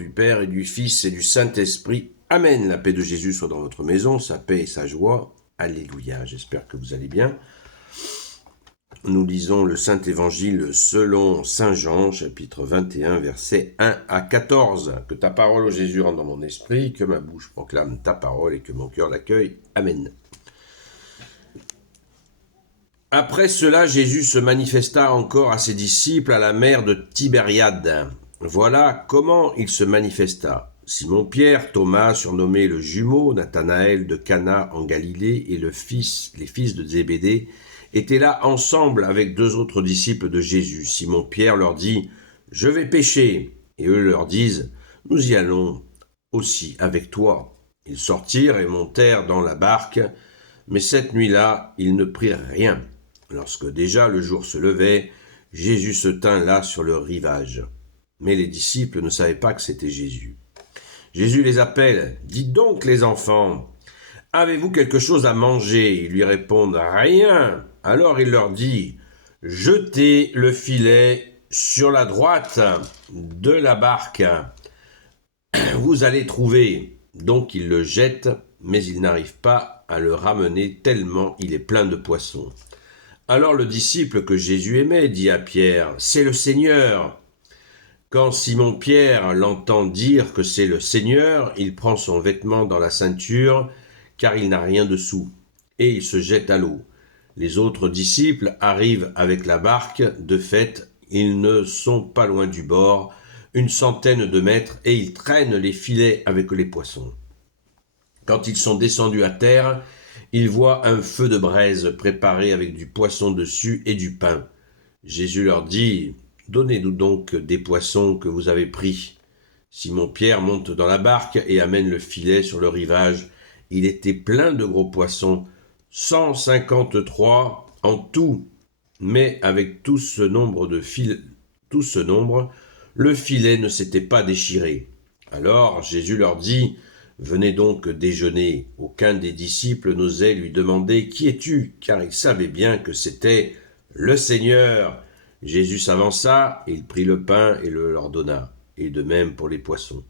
du Père et du Fils et du Saint-Esprit. Amen. La paix de Jésus soit dans votre maison, sa paix et sa joie. Alléluia. J'espère que vous allez bien. Nous lisons le Saint-Évangile selon Saint Jean, chapitre 21, versets 1 à 14. Que ta parole, ô Jésus, rentre dans mon esprit, que ma bouche proclame ta parole et que mon cœur l'accueille. Amen. Après cela, Jésus se manifesta encore à ses disciples à la mer de Tibériade. Voilà comment il se manifesta. Simon-Pierre, Thomas, surnommé le jumeau, Nathanaël de Cana en Galilée et les fils de Zébédée étaient là ensemble avec deux autres disciples de Jésus. Simon-Pierre leur dit « Je vais pêcher ». Et eux leur disent « Nous y allons aussi avec toi ». Ils sortirent et montèrent dans la barque, mais cette nuit-là, ils ne prirent rien. Lorsque déjà le jour se levait, Jésus se tint là sur le rivage. Mais les disciples ne savaient pas que c'était Jésus. Jésus les appelle. « Dites donc, les enfants, avez-vous quelque chose à manger ?» Ils lui répondent « Rien !» Alors il leur dit « Jetez le filet sur la droite de la barque. Vous allez trouver. » Donc ils le jettent, mais ils n'arrivent pas à le ramener tellement il est plein de poissons. Alors le disciple que Jésus aimait dit à Pierre « C'est le Seigneur !» Quand Simon-Pierre l'entend dire que c'est le Seigneur, il prend son vêtement dans la ceinture, car il n'a rien dessous, et il se jette à l'eau. Les autres disciples arrivent avec la barque, de fait, ils ne sont pas loin du bord, 100 de mètres, et ils traînent les filets avec les poissons. Quand ils sont descendus à terre, ils voient un feu de braise préparé avec du poisson dessus et du pain. Jésus leur dit « Donnez-nous donc des poissons que vous avez pris. » Simon-Pierre monte dans la barque et amène le filet sur le rivage. Il était plein de gros poissons, 153 en tout. Mais avec tout ce nombre, le filet ne s'était pas déchiré. Alors Jésus leur dit « Venez donc déjeuner. » Aucun des disciples n'osait lui demander « Qui es-tu ?» car il savait bien que c'était le Seigneur. Jésus s'avança, il prit le pain et le leur donna, et de même pour les poissons.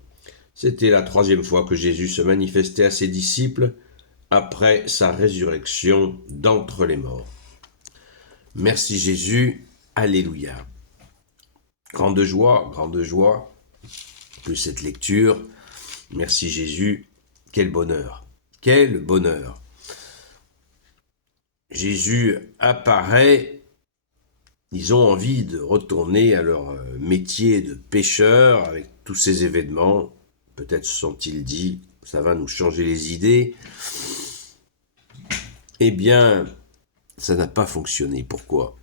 C'était la 3e fois que Jésus se manifestait à ses disciples après sa résurrection d'entre les morts. Merci Jésus, alléluia. Grande joie que cette lecture. Merci Jésus, quel bonheur, quel bonheur. Jésus apparaît, ils ont envie de retourner à leur métier de pêcheur avec tous ces événements. Peut-être se sont-ils dit, ça va nous changer les idées. Eh bien, ça n'a pas fonctionné. Pourquoi ?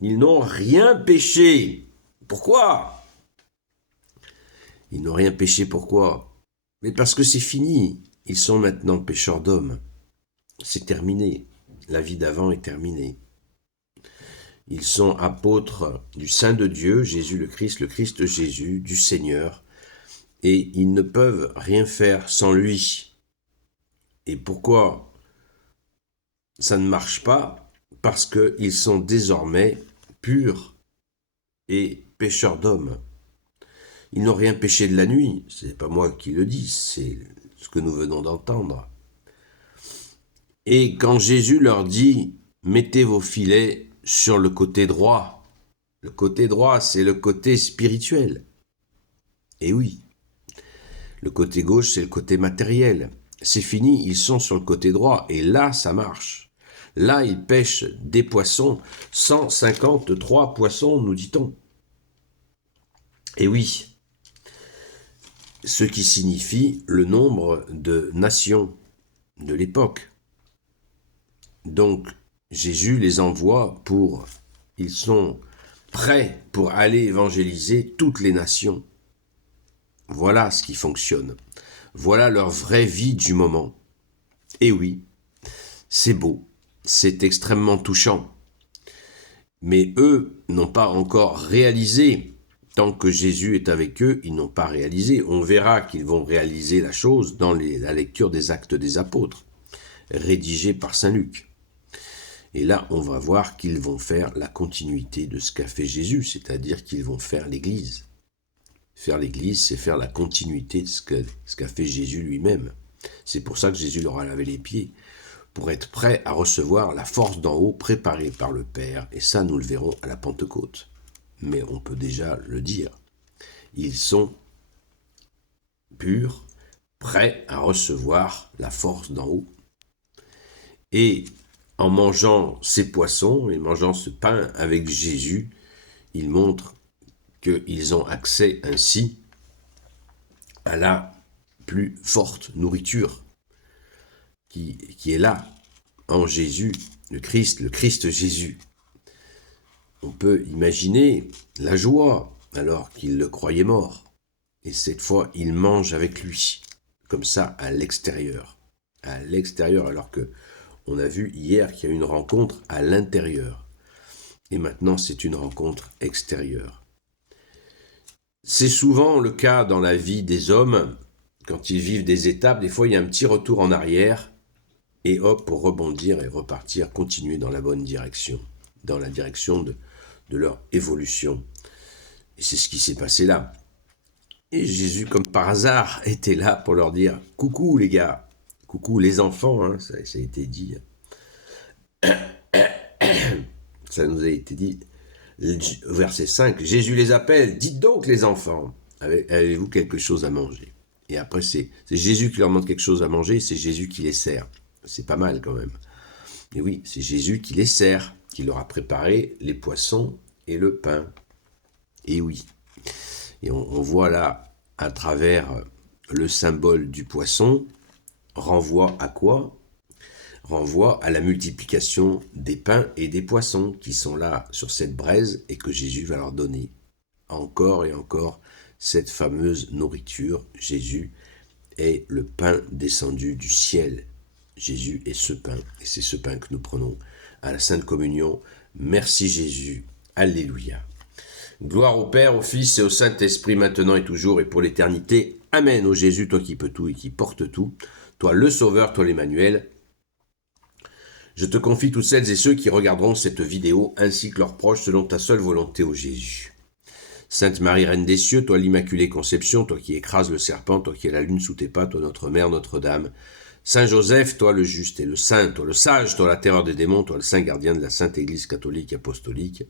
Ils n'ont rien pêché. Pourquoi ? Ils n'ont rien pêché, pourquoi ? Mais parce que c'est fini. Ils sont maintenant pêcheurs d'hommes. C'est terminé. La vie d'avant est terminée. Ils sont apôtres du Saint de Dieu, Jésus le Christ Jésus, du Seigneur, et ils ne peuvent rien faire sans lui. Et pourquoi ça ne marche pas ? Parce qu'ils sont désormais purs et pêcheurs d'hommes. Ils n'ont rien pêché de la nuit, c'est pas moi qui le dis, c'est ce que nous venons d'entendre. Et quand Jésus leur dit « Mettez vos filets sur le côté droit », le côté droit, c'est le côté spirituel. Et oui, le côté gauche, c'est le côté matériel. C'est fini, ils sont sur le côté droit, et là, ça marche. Là, ils pêchent des poissons, 153 poissons, nous dit-on. Et oui, ce qui signifie le nombre de nations de l'époque. Donc, Jésus les envoie ils sont prêts pour aller évangéliser toutes les nations. Voilà ce qui fonctionne. Voilà leur vraie vie du moment. Et oui, c'est beau, c'est extrêmement touchant. Mais eux n'ont pas encore réalisé. Tant que Jésus est avec eux, ils n'ont pas réalisé. On verra qu'ils vont réaliser la chose dans la lecture des Actes des Apôtres, rédigée par Saint Luc. Et là, on va voir qu'ils vont faire la continuité de ce qu'a fait Jésus, c'est-à-dire qu'ils vont faire l'Église. Faire l'Église, c'est faire la continuité de ce qu'a fait Jésus lui-même. C'est pour ça que Jésus leur a lavé les pieds, pour être prêt à recevoir la force d'en haut préparée par le Père, et ça nous le verrons à la Pentecôte. Mais on peut déjà le dire, ils sont purs, prêts à recevoir la force d'en haut. Et en mangeant ces poissons et mangeant ce pain avec Jésus, ils montrent qu'ils ont accès ainsi à la plus forte nourriture qui est là, en Jésus, le Christ Jésus. On peut imaginer la joie alors qu'il le croyait mort. Et cette fois, il mange avec lui, comme ça, à l'extérieur. À l'extérieur, alors que on a vu hier qu'il y a une rencontre à l'intérieur. Et maintenant, c'est une rencontre extérieure. C'est souvent le cas dans la vie des hommes, quand ils vivent des étapes, des fois il y a un petit retour en arrière, et hop, pour rebondir et repartir, continuer dans la bonne direction, dans la direction de leur évolution. Et c'est ce qui s'est passé là. Et Jésus, comme par hasard, était là pour leur dire « Coucou les gars, coucou les enfants hein, », ça a été dit. Ça nous a été dit. Verset 5, Jésus les appelle, dites donc les enfants, avez-vous quelque chose à manger? Et après c'est Jésus qui leur demande quelque chose à manger, c'est Jésus qui les sert. C'est pas mal quand même. Et oui, c'est Jésus qui les sert, qui leur a préparé les poissons et le pain. Et oui. Et on voit là, à travers le symbole du poisson, renvoie à quoi? Renvoie à la multiplication des pains et des poissons qui sont là sur cette braise et que Jésus va leur donner. Encore et encore, cette fameuse nourriture, Jésus est le pain descendu du ciel. Jésus est ce pain, et c'est ce pain que nous prenons à la Sainte Communion. Merci Jésus, Alléluia. Gloire au Père, au Fils et au Saint-Esprit, maintenant et toujours et pour l'éternité. Amen. Ô Jésus, toi qui peux tout et qui portes tout, toi le Sauveur, toi l'Emmanuel, je te confie toutes celles et ceux qui regarderont cette vidéo, ainsi que leurs proches, selon ta seule volonté, ô Jésus. Sainte Marie, Reine des cieux, toi l'Immaculée Conception, toi qui écrases le serpent, toi qui as la lune sous tes pas, toi notre Mère, Notre-Dame. Saint Joseph, toi le juste et le saint, toi le sage, toi la terreur des démons, toi le saint gardien de la Sainte Église catholique apostolique.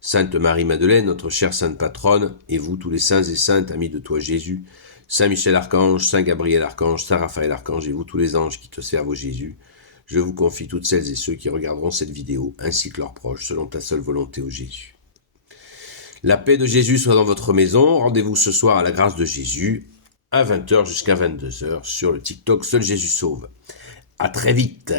Sainte Marie-Madeleine, notre chère sainte patronne, et vous tous les saints et saintes, amis de toi Jésus, Saint Michel Archange, Saint Gabriel Archange, Saint Raphaël Archange, et vous tous les anges qui te servent, ô Jésus, je vous confie toutes celles et ceux qui regarderont cette vidéo, ainsi que leurs proches, selon ta seule volonté, ô Jésus. La paix de Jésus soit dans votre maison. Rendez-vous ce soir à la grâce de Jésus, à 20h jusqu'à 22h, sur le TikTok Seul Jésus Sauve. À très vite.